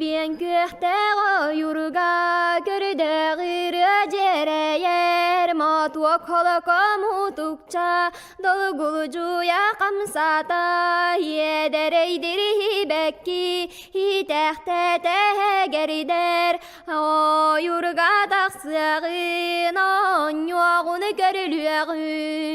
bien köhtägö yurga gördägir jereyer matwak halaka mutukça dolgulucuya kamsata yedereydir hibekki hitehte tehegerider o yurga taksığın on yuağını görülüğün.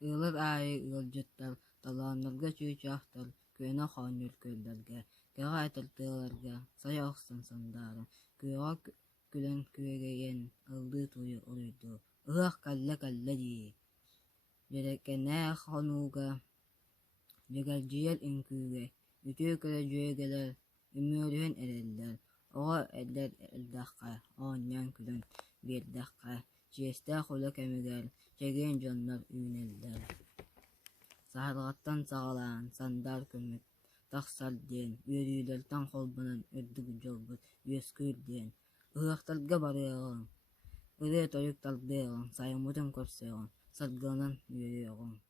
Ylır aýy ýoljutlar, dalanlarga çüýçahtar, köne hanyl köllerge, gera aýtyldylarga, saýaksyn sandary, göýe gülen küregeýen, yldy tuýy ulydy. Ых калла di. Jerekene hanuga, jegaljiyel inküge, ütükele jüegeler, ümürühen ereller, oğa eller eldakka, onyan külen birdakka, Jeste hula kemigel, çegen jonlar üynelder. Sahargattan sağalan, sandar kömük, taksal diyen, yürüylerden kolbanan ördügü jolbut, yüskül diyen, ıhaktalga barıyağın, ıre toyuk talgdayağın, sayımutun köpseyağın, salgınan yürüyağın.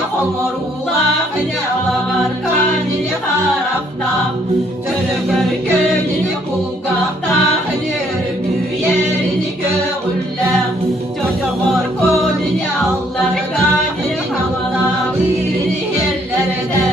homorula, ni alagarka, ni harafta, çölögörkö, ni kulgafta, ni örgüyer, ni köğüller, çocukor ni Allah'ta, ni havalar, ni yerlerde.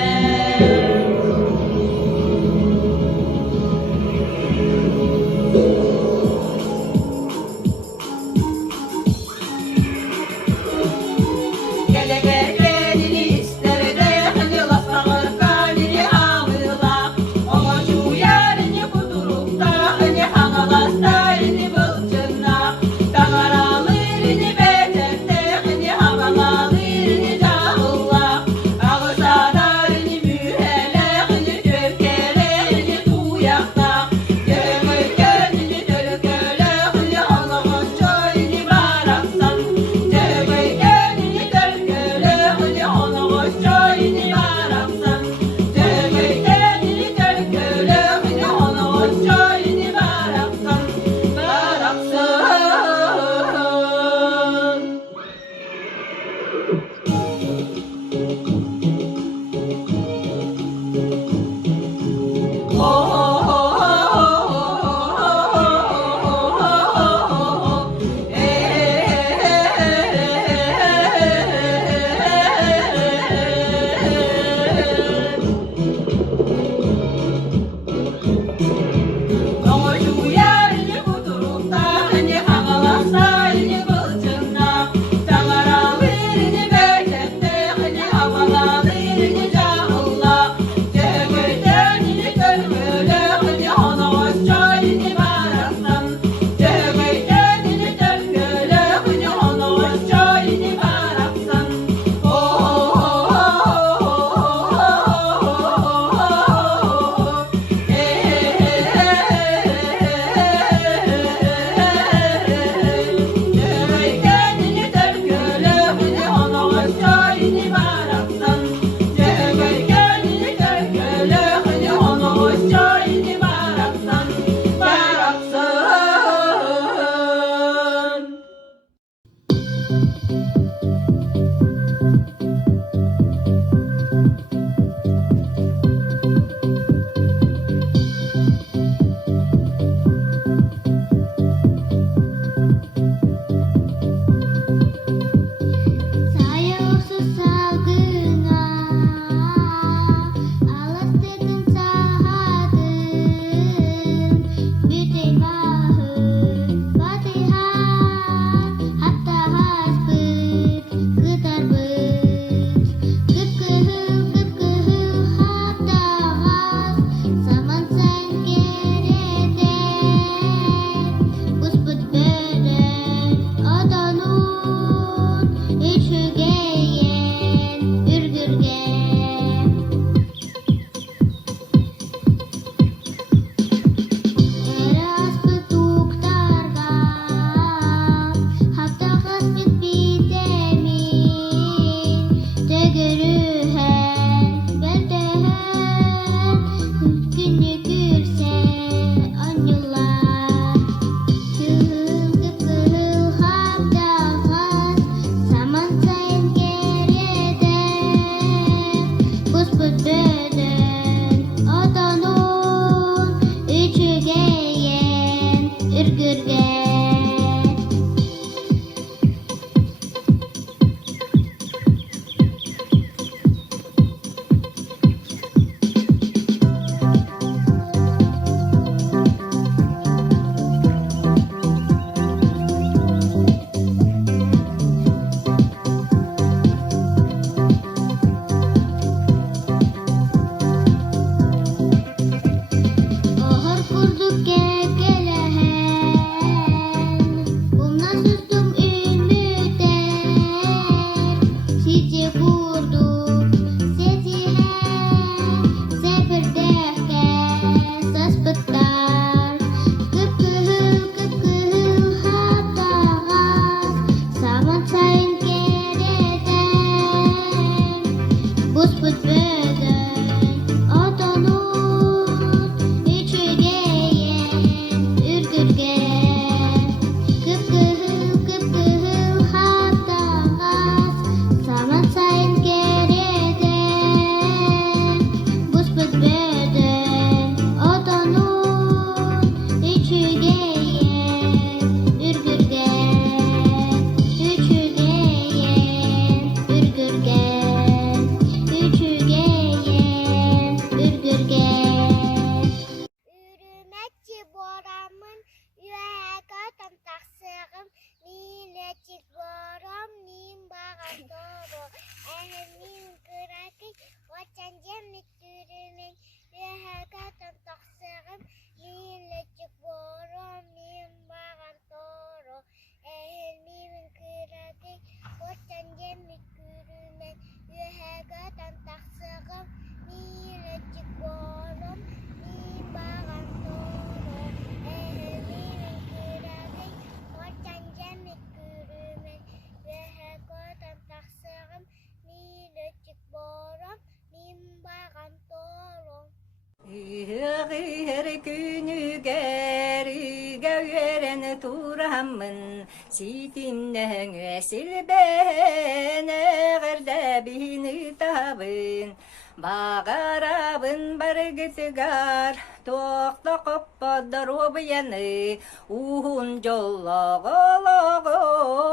Gamın sitinne ösil bene gırda bini tabın Bağarabın bargıtıgar Toqta qoppadar obiyanı Uhun jollağılığı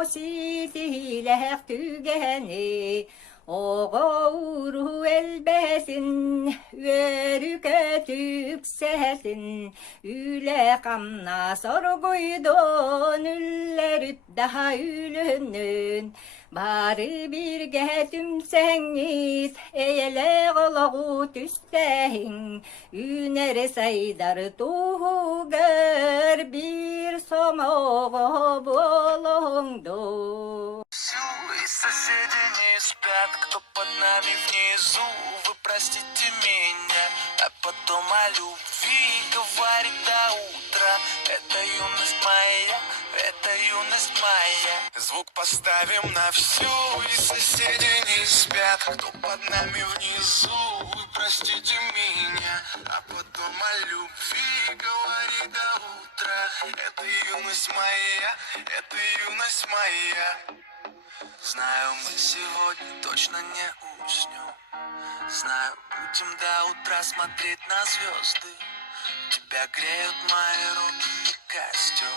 Sitileh tügeni Oğa uru elbesin, örüke tüksesin, üle kamna sorguydun, üllerüt daha ülünün. Bari bir getümseniz, eyle qolağı tüstehin, ünere saydar tuğu gör, bir somoğu bolundu. И соседи не спят, кто под нами внизу, вы простите меня, а потом о любви говорит до утра. Это юность моя, это юность моя. Звук поставим на всю, и соседи не спят, кто под нами внизу, вы простите меня, а потом о любви говорит до утра. Это юность моя, это юность моя. Знаю, мы сегодня точно не уснем. Знаю, будем до утра смотреть на звезды. Тебя греют мои руки и костер.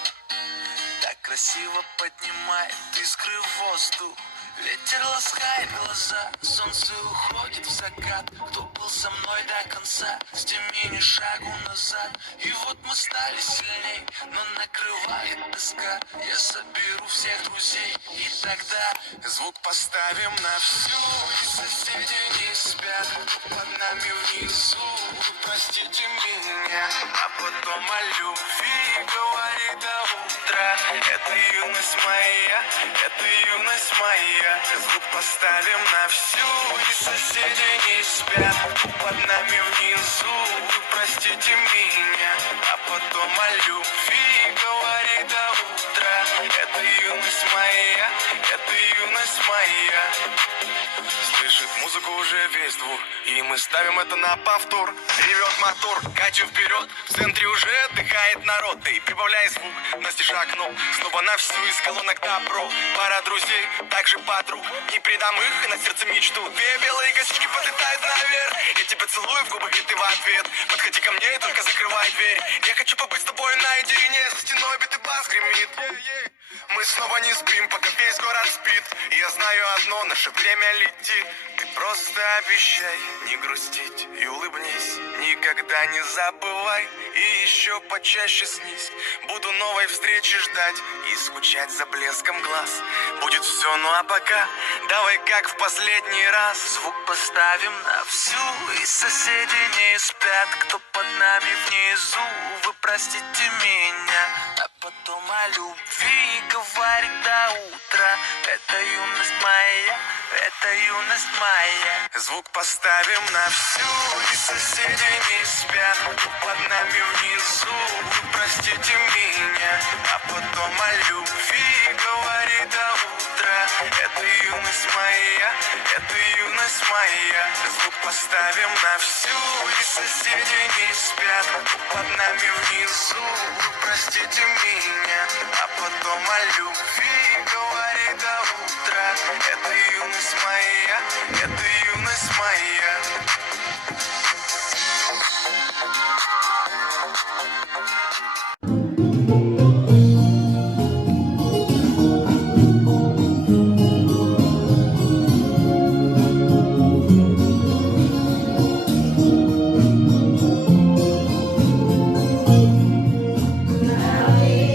Так красиво поднимает искры в воздух. Ветер ласкает глаза, солнце уходит в закат. Кто был со мной до конца, сними ни шагу назад. И вот мы стали сильней, но накрывает тоска. Я соберу всех друзей, и тогда звук поставим на всю. И соседи не спят, кто под нами внизу, вы простите меня, а потом о любви говорит до утра. Это юность моя, это юность моя. Звук поставим на всю, и соседи не спят, кто под нами внизу, вы простите меня, а потом о любви говорит до утра. Это юность моя, это юность моя. Слышит музыку уже весь двор, и мы ставим это на повтор. Ревет мотор, катю вперед, в центре уже отдыхает народ. Ты прибавляй звук, настежь окно, снова на всю из колонок добро. Пара друзей, также подруг, не предам их и на сердце мечту. Две белые косички подлетают наверх, я тебя целую в губы, и ты в ответ. Подходи ко мне и только закрывай дверь. Я хочу побыть с тобой наедине, за стеной битый бас гремит. Мы снова не спим, пока весь город спит. Я знаю одно, наше время летит. Ты просто обещай не грустить и улыбнись. Никогда не забывай и еще почаще снись. Буду новой встречи ждать и скучать за блеском глаз. Будет все, ну а пока давай как в последний раз. Звук поставим на всю, и соседи не спят, кто под нами внизу, вы простите меня, а потом о любви говорит до утра. Это юность моя, это юность моя. Звук поставим на всю, и соседи не спят, кто под нами внизу, вы простите меня, а потом о любви говорит до утра. Это юность моя, это юность моя. Звук поставим на всю, и соседи не спят, кто под нами внизу, вы простите меня, а потом о любви говорит до утра. Это юность моя, это юность моя. Ay,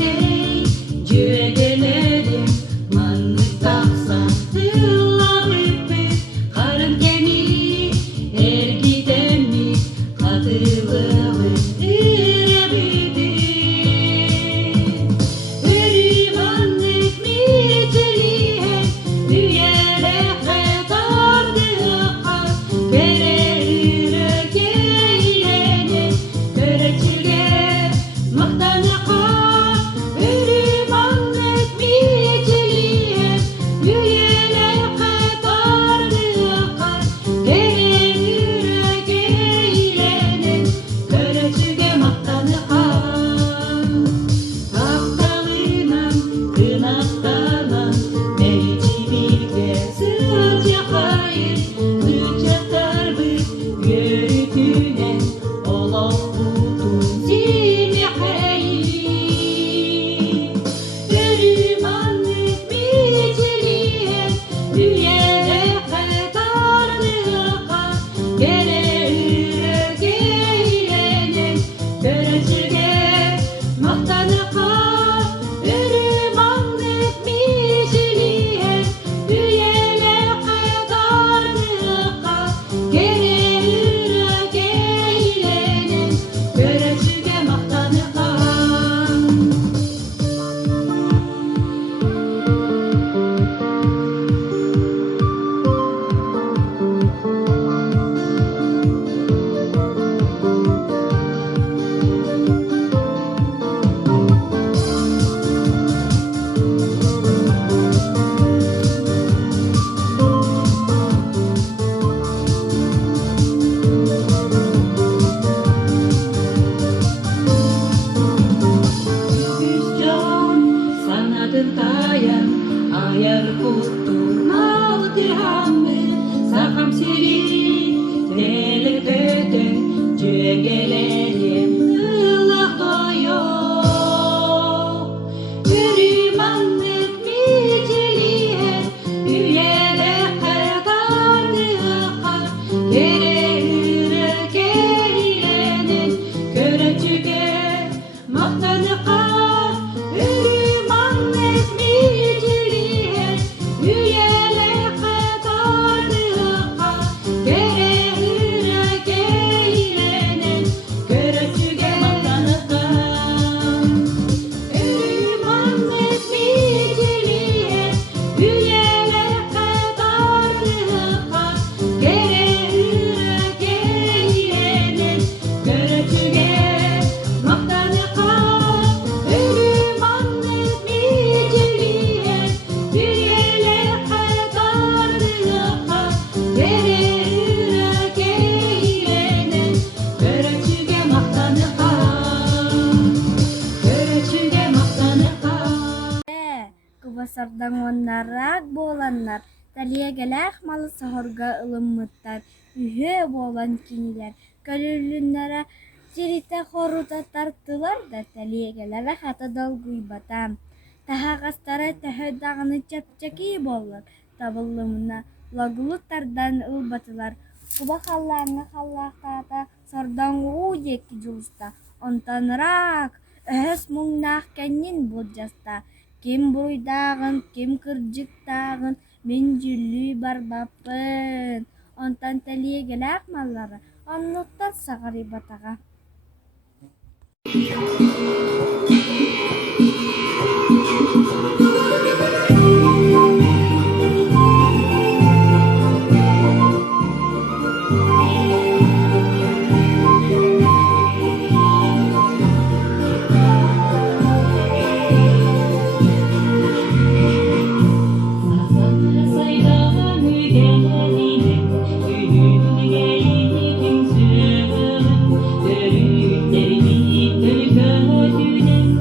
etey cüegelerim manlık taksan hılla bıbbı karın kemiği er gidemi katılığı ürebidi Ürümanlık miceliğe üyele kadardığa kere ürege ilene göreçüge mıhtanıqa Ürümanlık miceliğe üyele kadardığa kere ürege ilene göreçüge mıhtanıqa Haftalığından kınaktanan mevcimiге sıcakayır Sıcaktarby yörükünen olaf butun zirmeheyir Ürümanlık miceliğe üyele kadarlığa gene ürege ilenen görecüge maqtanıqa Ürümanlık miceliğe üyele kadarlığa gene ürege ilenen görecüge maqtanıqa Güzcan sanadın tayan ayar kutun altıhamı sakam siri delik öten cüegelerim ıllah doyok Ürümanlık miceliğe üyele kadarlığa gere ürege ilenen görecüge maqtanıqa Ürümanlık miceliğe üyele kadarlığa gere ürege ilenen görecüge maqtanıqa Ürümanlık miceliğe üyele kadarlığa gere ürege ilenen görecüge maqtanıqa Ürümanlık miceliğe üyele kadarlığa gere ürege ilenen görecüge maqtanıqa görecüge maqtanıqa Kıbasardan onnarak boğulanlar, taliyegelek malı sahurga ılımmıttar, ühe boğulan kiniler, kölürlünlere jirite horuta tarttılar da taliyegelere hata dalgıybata. Taha kastara töhö dağını çapçaki bollar, tabıllımına lagulutardan ılbatılar. Kuba kallağını kallaqtata sordan uğu yekki julusta, ontanırak, öhös muңnaq kennin bulcasta. Kim buruydağın, kim kırcıktağın, men jüllü barbapın. Ontan taliyegelek malları, onluktan sağırı batağa. Saydan ügeline ügeydim sığın Dörüklerimi dönük ödülen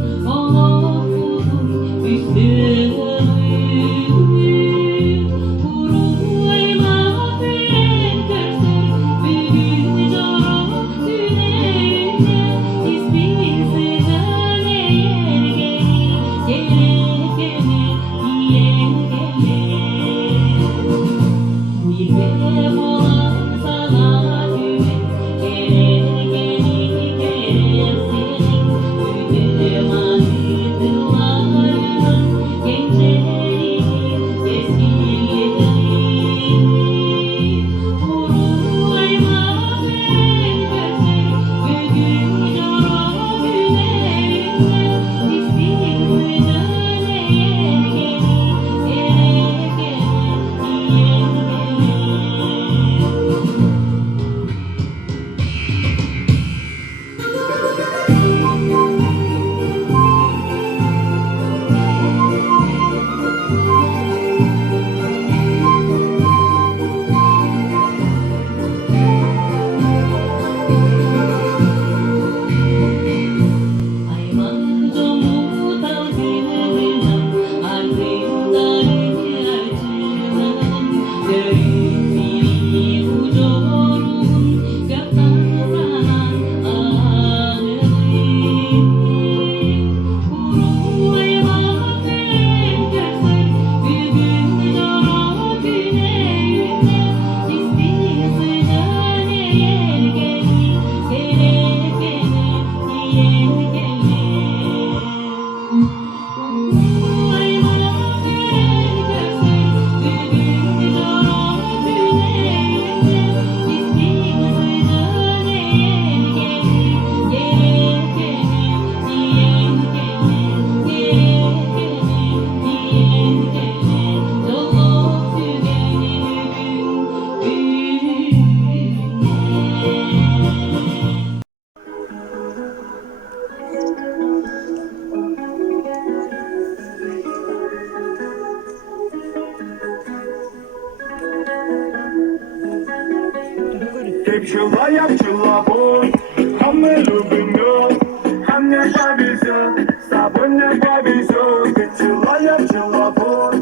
Ты пчела, я пчеловод, а мы любим мед. А мне повезет, с тобой мне повезет. Ты пчела, я пчеловод,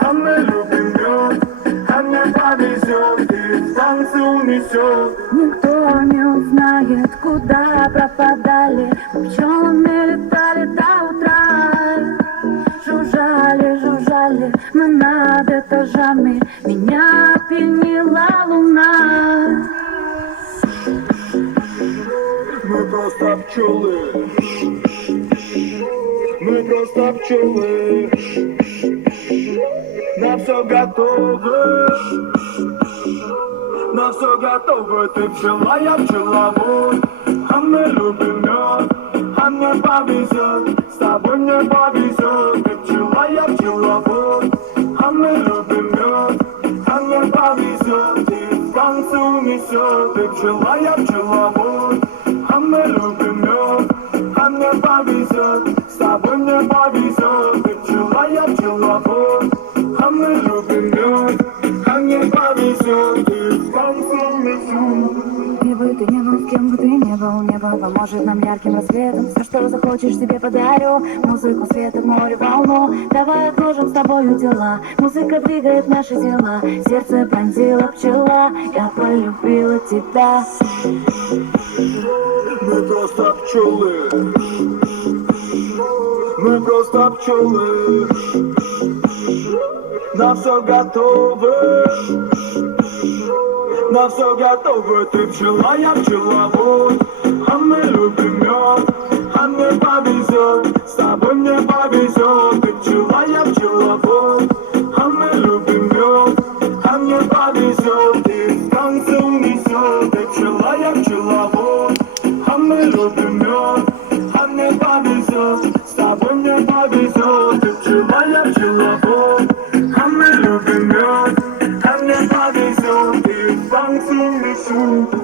а мы любим мед. А мне повезет, и в танцы унесет. Никто не узнает, куда пропадали. Пчелами летали до утра. Жужжали, жужжали мы над этажами. Меня опьянила луна. Мы просто пчелы. Мы просто пчелы. На все готовы. На все готовы. Ты пчела, я пчеловод. А мы любим мед. А мне повезет, с тобой мне повезет. Ты пчела, я пчеловод. А мы любим мед. А мне повезет, и в танцы унесет. Ты пчела, я пчеловод. А мы любим мед. А мне повезет, с тобой мне повезет. Ты пчела, я пчеловод. А мы любим мед. А мне повезет, и в танцы унесет. Где бы ты ни был, с кем бы ты ни был, небо поможет нам ярким рассветом. Все, что захочешь, себе подарю. Музыку, свет, море, волну. Давай отложим с тобою дела. Музыка двигает наши тела. Сердце пронзила пчела. Я полюбила тебя. Мы просто пчелы. Мы просто пчелы. На все готовы. На все готовы. Ты пчела, я пчеловод. А мы любим мед. А мне повезет, с тобой мне повезет. Ты пчела, я пчеловод. А мы любим мед. А мне повезет, и в танцы унесет. Ты пчела, я пчеловод. А мы любим мед. А мне повезет, с тобой мне повезет. Ты пчела, я пчеловод. А мы любим мед. А мне повезет, и в танцы унесет.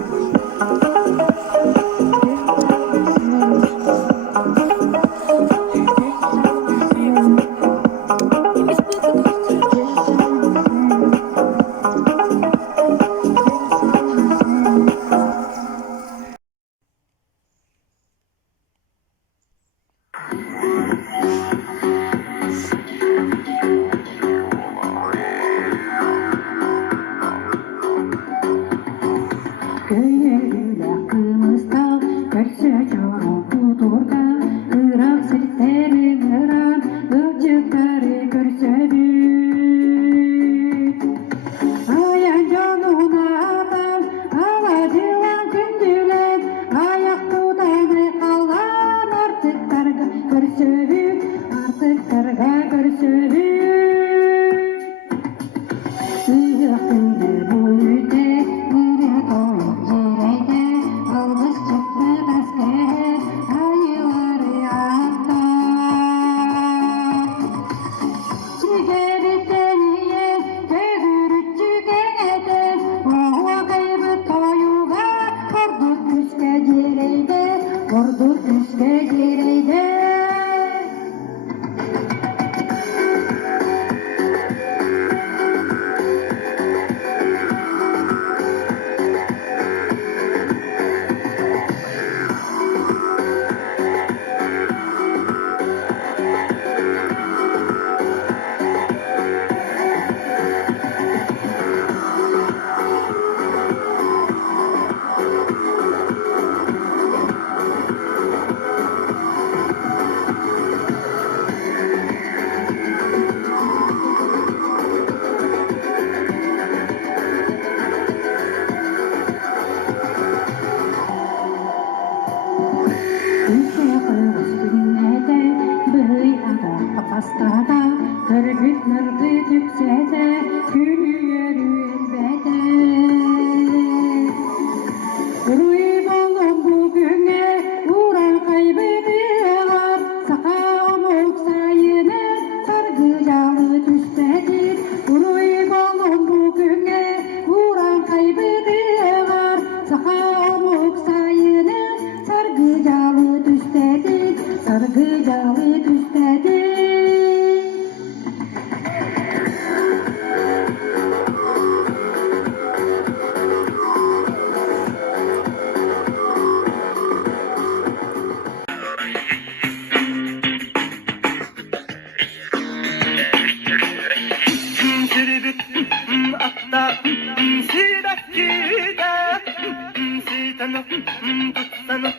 tutsan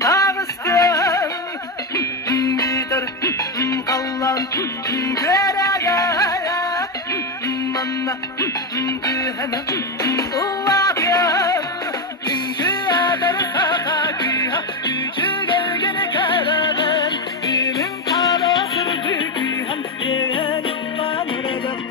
tağısken gider kallan kerege manna gühene uvaken çünkü eder sakakiha gücü gelgene keregen imin karasır büyühen yeğenim manırda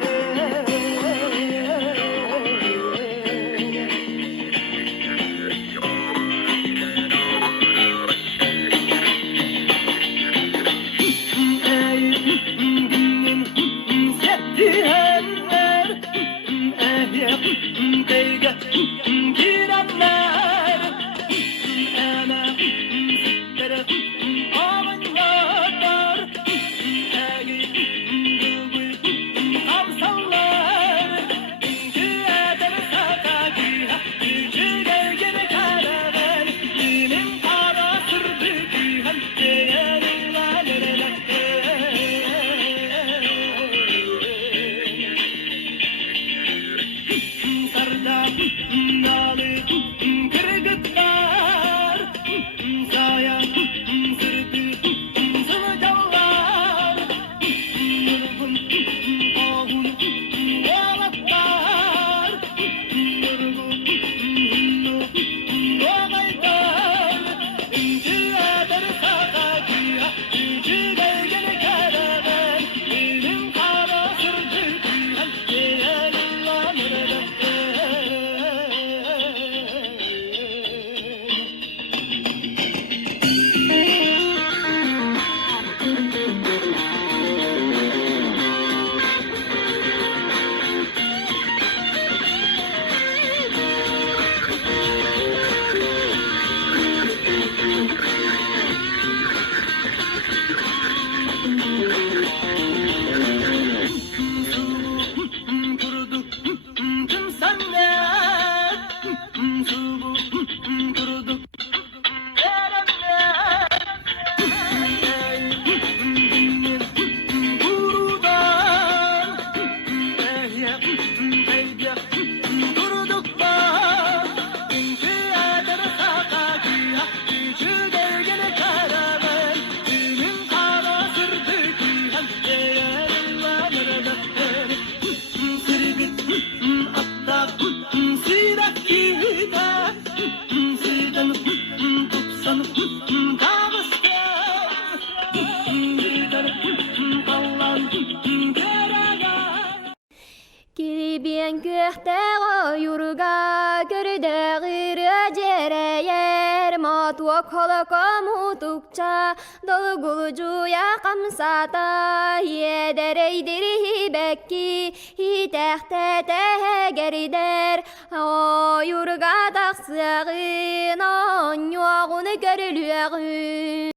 Kiribien köhtego yurga gördüğü cereyer matuak holokomu tukça dolgulucuya kamsata yedereydir bekki hitehte tehegerider o yurga taksığın on yoğunu görülüğün